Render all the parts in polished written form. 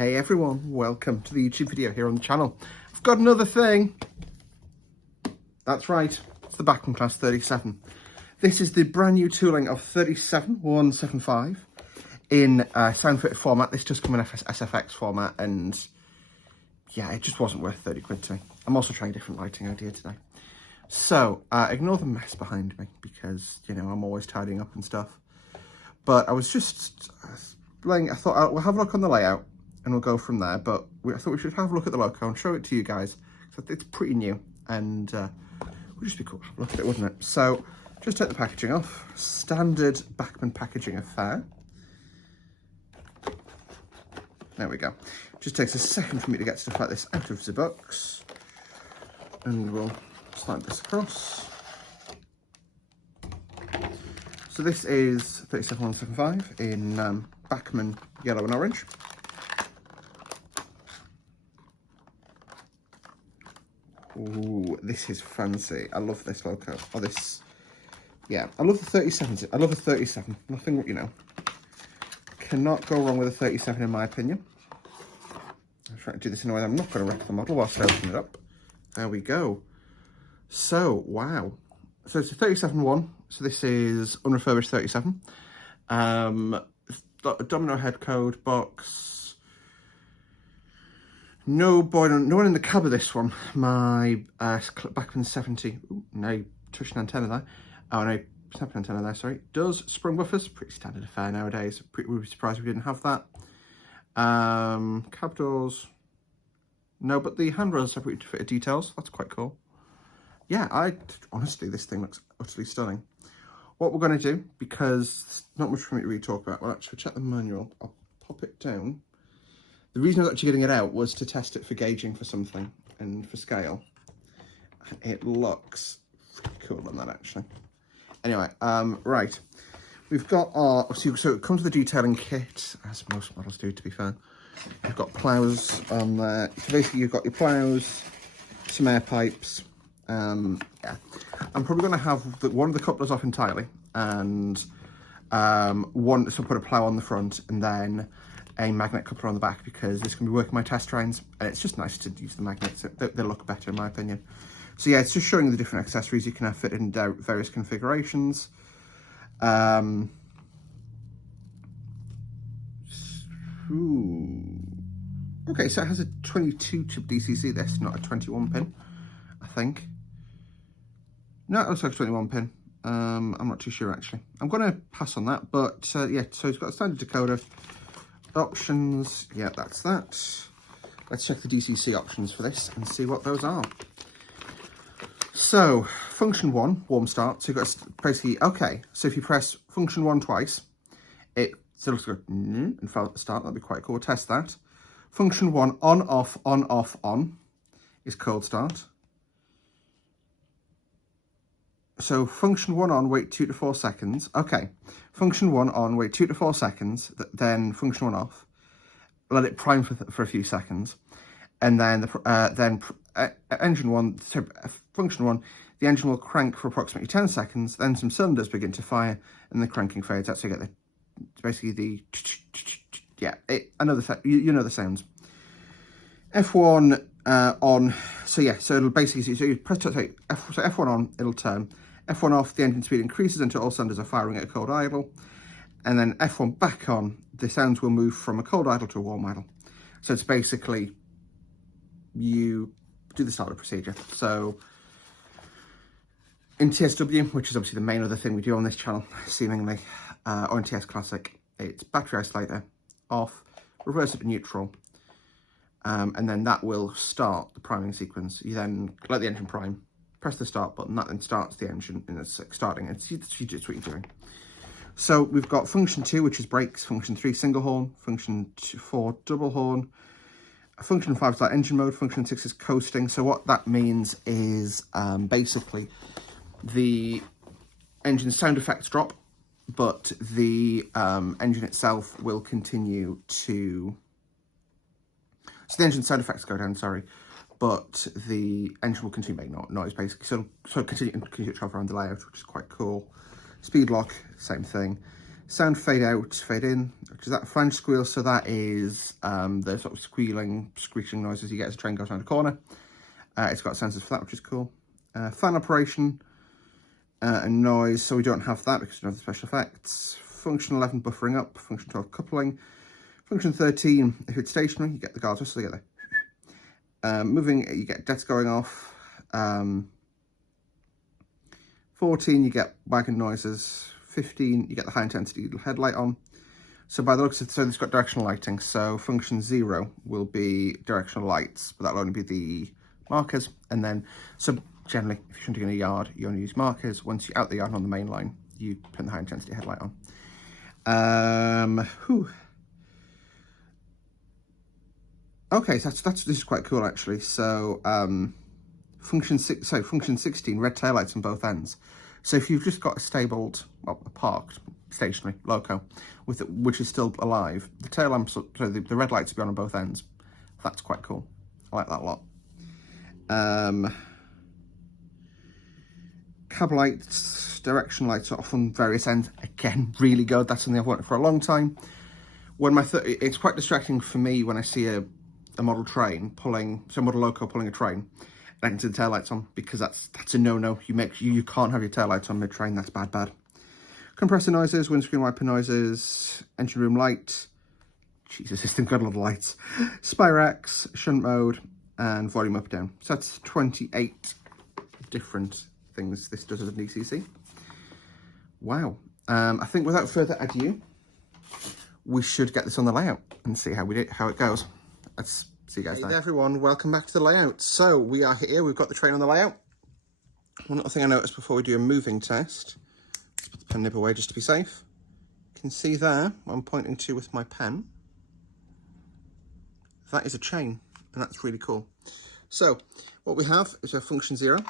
Hey everyone, welcome to the YouTube video here on the channel. I've got another thing. That's right, it's the Bachaman Class 37. This is the brand new tooling of 37175 in sound fitted format. This just come in SFX format, and yeah, it just wasn't worth 30 quid to me. I'm also trying a different lighting idea today. So ignore the mess behind me because, you know, I'm always tidying up and stuff. But I was just I thought we'll have a look on the layout and we'll go from there. But I thought we should have a look at the logo and show it to you guys. So it's pretty new and would just be cool to have a look at it, wouldn't it? So just take the packaging off. Standard Bachaman packaging affair. There we go. Just takes a second for me to get stuff like this out of the box. And we'll slide this across. So this is 37175 in Bachaman yellow and orange. Ooh, this is fancy. I love this logo. Oh, this, yeah, I love the 37. I love the 37. Nothing, you know, cannot go wrong with a 37 in my opinion. I'm trying to do this in a way that I'm not going to wreck the model whilst I open it up. There we go. So, wow. So it's a 37-1. So this is unrefurbished 37. Domino head code box. No one in the cab of this one. My Bachaman 70. Ooh, no touching antenna there. Oh no, snapping antenna there. Sorry. Does sprung buffers. Pretty standard affair nowadays. We would be surprised if we didn't have that. Cab doors. No, but the handrails separate fitted details. That's quite cool. Yeah, honestly, this thing looks utterly stunning. What we're going to do, because there's not much for me to really talk about, well, actually, check the manual. I'll pop it down. The reason I was actually getting it out was to test it for gauging for something and for scale. And it looks pretty cool on that, actually. Anyway, right. We've got our, so it comes with a detailing kit, as most models do, to be fair. You've got ploughs on there. So basically, you've got your ploughs, some air pipes. Yeah, I'm probably going to have one of the couplers off entirely, and so put a plough on the front and then a magnet coupler on the back, because this can be working my test trains, and it's just nice to use the magnets. They look better in my opinion. So yeah, it's just showing you the different accessories you can have fitted in various configurations. Okay, so it has a 22 chip DCC, this, not a 21 pin, I think. No, it looks like a 21 pin. I'm not too sure actually. I'm going to pass on that, but yeah, so it's got a standard decoder. Options, yeah, that's that. Let's check the DCC options for this and see what those are. So, function 1, warm start. So you've got basically, okay, so if you press function 1 twice, it still looks good and fell at the start. That'd be quite cool. Test that. Function 1, on, off, on is cold start. So function 1 on, wait 2 to 4 seconds. Okay, function 1 on, wait 2 to 4 seconds. Then function 1 off. Let it prime for a few seconds, and then engine 1. So function 1, the engine will crank for approximately 10 seconds. Then some cylinders begin to fire, and the cranking fades out. So you get basically the yeah. You know the sounds. F1 on. So yeah. So it'll basically, so you press so F1 on, it'll turn. F1 off, the engine speed increases until all cylinders are firing at a cold idle. And then F1 back on, the sounds will move from a cold idle to a warm idle. So it's basically, you do the startup procedure. So in TSW, which is obviously the main other thing we do on this channel, seemingly, or in TS Classic, it's battery isolator, off, reverse it to neutral, and then that will start the priming sequence. You then let the engine prime, press the start button, that then starts the engine, and it's starting. It's what you're doing. So we've got function 2, which is brakes, function 3, single horn, function 4, double horn, function 5 is like engine mode, function 6 is coasting. So what that means is basically the engine sound effects drop, but the engine itself will continue to, so the engine sound effects go down, sorry, but the engine will continue making noise basically. So continue to travel around the layout, which is quite cool. Speed lock, same thing. Sound fade out, fade in, which is that flange squeal. So that is the sort of squealing, screeching noises you get as a train goes around a corner. It's got sensors for that, which is cool. Fan operation and noise, so we don't have that because we don't have the special effects. Function 11, buffering up. Function 12, coupling. Function 13, if it's stationary, you get the guards whistle together. Moving, you get jets going off. 14, you get wagon noises. 15, you get the high intensity headlight on. So by the looks of it, so this got directional lighting. So function 0 will be directional lights, but that'll only be the markers. And then, so generally, if you're shunting in a yard, you only use markers. Once you're out the yard and on the main line, you put the high intensity headlight on. Okay, so this is quite cool actually. So function 16, red taillights on both ends. So if you've just got a stabled, well, a parked stationary loco with it, which is still alive, the tail lamps, so the red lights will be on both ends. That's quite cool. I like that a lot. Cab lights, direction lights off on various ends. Again, really good. That's something I've wanted for a long time. When it's quite distracting for me when I see a model train pulling, so a model loco pulling a train, and I can see the taillights on, because that's a no-no. You can't have your taillights on mid-train. That's bad. Compressor noises, windscreen wiper noises, engine room light. Jesus, this thing got a lot of lights. Spirax, shunt mode, and volume up down. So that's 28 different things this does as an ECC. Wow. I think without further ado, we should get this on the layout and see how it goes. Let's see you guys there. Hey everyone, welcome back to the layout. So we are here, we've got the train on the layout. One little thing I noticed before we do a moving test, let's put the pen nib away just to be safe. You can see there what I'm pointing to with my pen. That is a chain, and that's really cool. So what we have is a function 0, which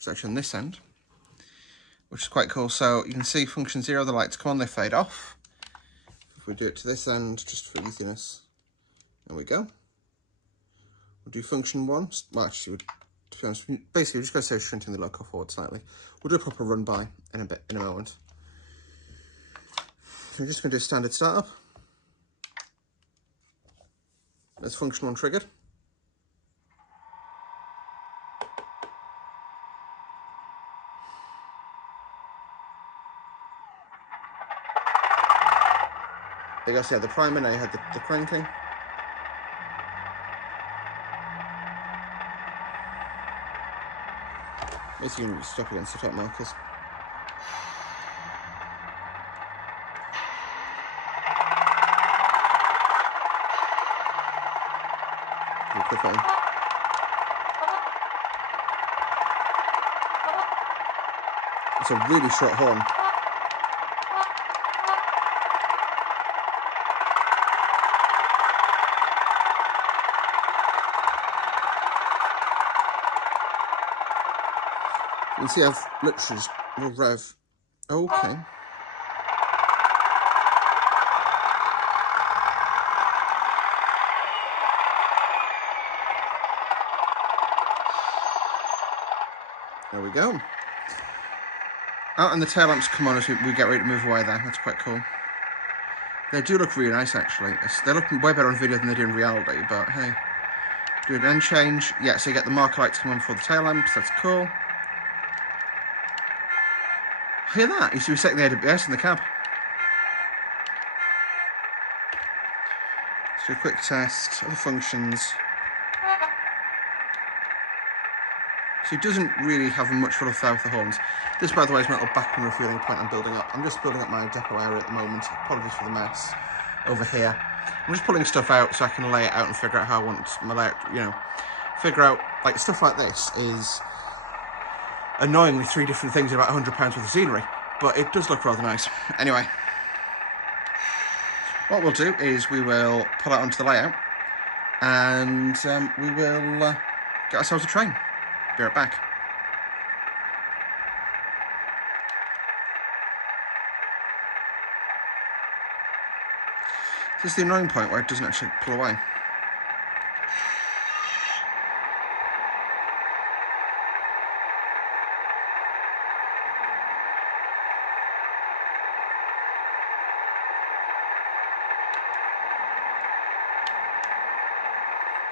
is actually on this end, which is quite cool. So you can see function 0, the lights come on, they fade off. If we do it to this end, just for easiness, there we go. We'll do function 1. Well, actually, to be honest, basically, we're just going to say shunting the loco forward slightly. We'll do a proper run by in a moment. So we're just going to do a standard startup. There's function 1 triggered. There you go, so you had the primer, now you had the cranking. Basically, you can stop against the top markers. Quick one. It's a really short horn. You can see I've literally just will rev. Okay. There we go. Oh, and the tail lamps come on as we get ready to move away there. That's quite cool. They do look really nice, actually. They look way better on video than they do in reality, but hey. Do an end change. Yeah, so you get the marker lights coming on for the tail lamps. That's cool. Hear that? You see, we're setting the AWS in the cab. Let's do a quick test. Other functions. So it doesn't really have much full effect with the horns. This, by the way, is my little Bachaman refueling point I'm building up. I'm just building up my depot area at the moment. Apologies for the mess over here. I'm just pulling stuff out so I can lay it out and figure out how I want my layout, figure out, like, stuff like this is annoyingly 3 different things in about £100 worth of scenery, but it does look rather nice. Anyway, what we'll do is we will pull out onto the layout and we will get ourselves a train. Be right back. This is the annoying point where it doesn't actually pull away.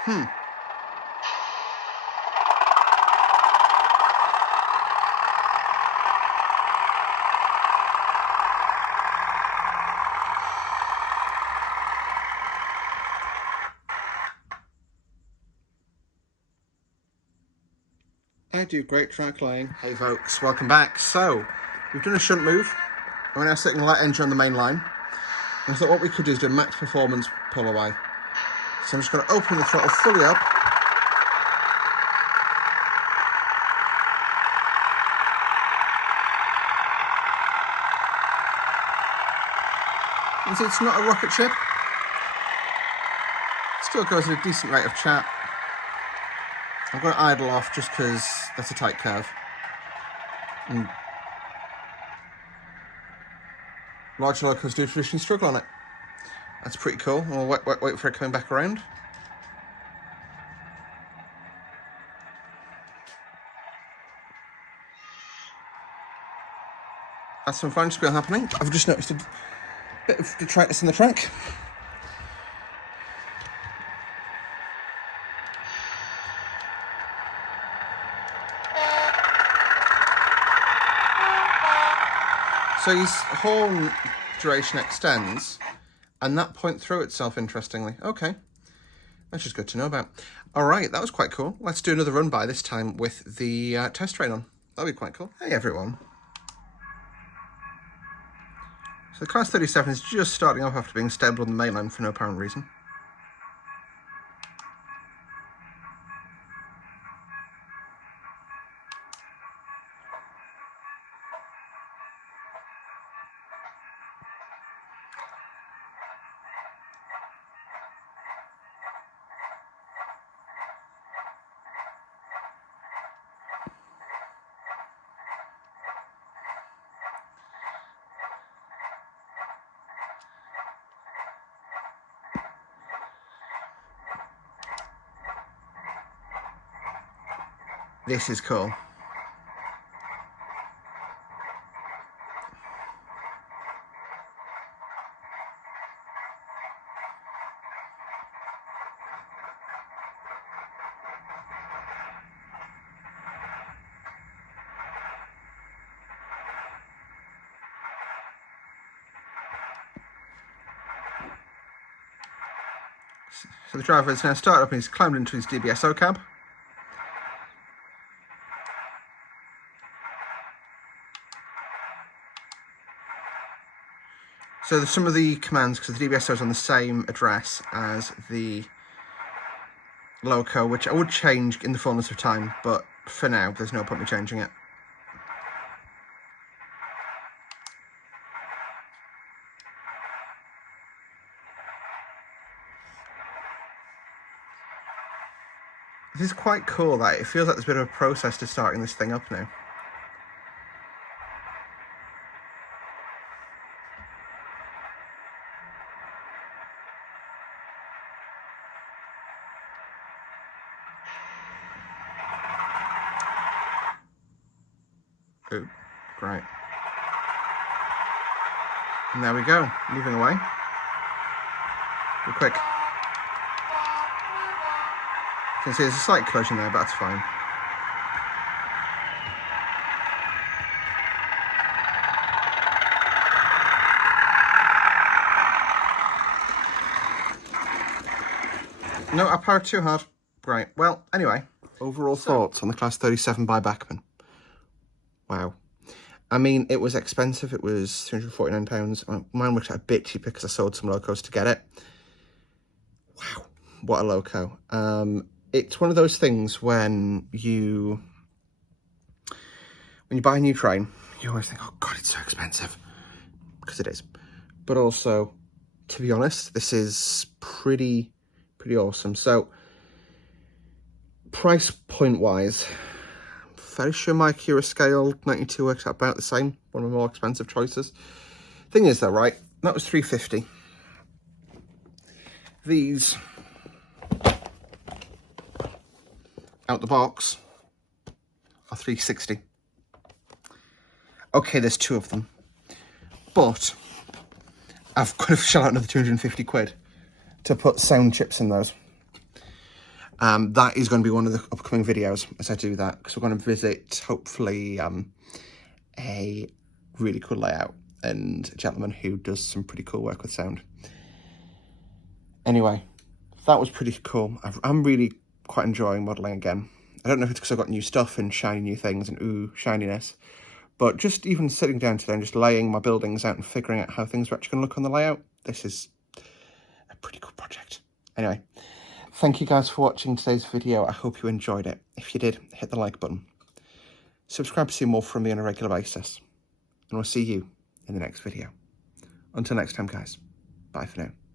I do great track laying. Hey folks, welcome back. So, we've done a shunt move. We're now setting the light engine on the main line. And I thought what we could do is do a max performance pull away. So I'm just going to open the throttle fully up. You see it's not a rocket ship. It still goes at a decent rate of chat. I'm going to idle off just because that's a tight curve. And large locos do traditionally struggle on it. That's pretty cool. We'll wait for it coming back around. That's some fine squeal happening. I've just noticed a bit of detritus in the track. So his horn duration extends, and that point through itself, interestingly. Okay, that's just good to know about. All right, that was quite cool. Let's do another run by, this time with the test train on. That'll be quite cool. Hey everyone. So the Class 37 is just starting off after being stable on the mainline for no apparent reason. This is cool. So the driver has now started up and he's climbed into his DBSO cab. So there's some of the commands, because the DBSO is on the same address as the loco, which I would change in the fullness of time, but for now there's no point in me changing it. This is quite cool, that it feels like there's a bit of a process to starting this thing up now. Oh, great. And there we go, moving away. Real quick. You can see there's a slight collision there, but that's fine. No, I powered too hard. Great. Well, anyway. Overall thoughts on the Class 37 by Bachaman. Wow. I mean, it was expensive. It was £349. Mine worked out a bit cheaper because I sold some locos to get it. Wow. What a loco. It's one of those things when you buy a new train, you always think, oh God, it's so expensive. Because it is. But also, to be honest, this is pretty awesome. So, price point wise, I'm fairly sure my Kira Scale 92 works out about the same. One of the more expensive choices. Thing is though, right, that was $350. These, out the box, are $360. Okay, there's two of them, but I've got to shell out another 250 quid to put sound chips in those. That is going to be one of the upcoming videos as I do that, because we're going to visit, hopefully, a really cool layout and a gentleman who does some pretty cool work with sound. Anyway, that was pretty cool. I'm really quite enjoying modelling again. I don't know if it's because I've got new stuff and shiny new things and ooh, shininess, but just even sitting down today and just laying my buildings out and figuring out how things are actually going to look on the layout, this is a pretty cool project. Anyway, thank you guys for watching today's video. I hope you enjoyed it. If you did, hit the like button. Subscribe to see more from me on a regular basis. And we'll see you in the next video. Until next time, guys. Bye for now.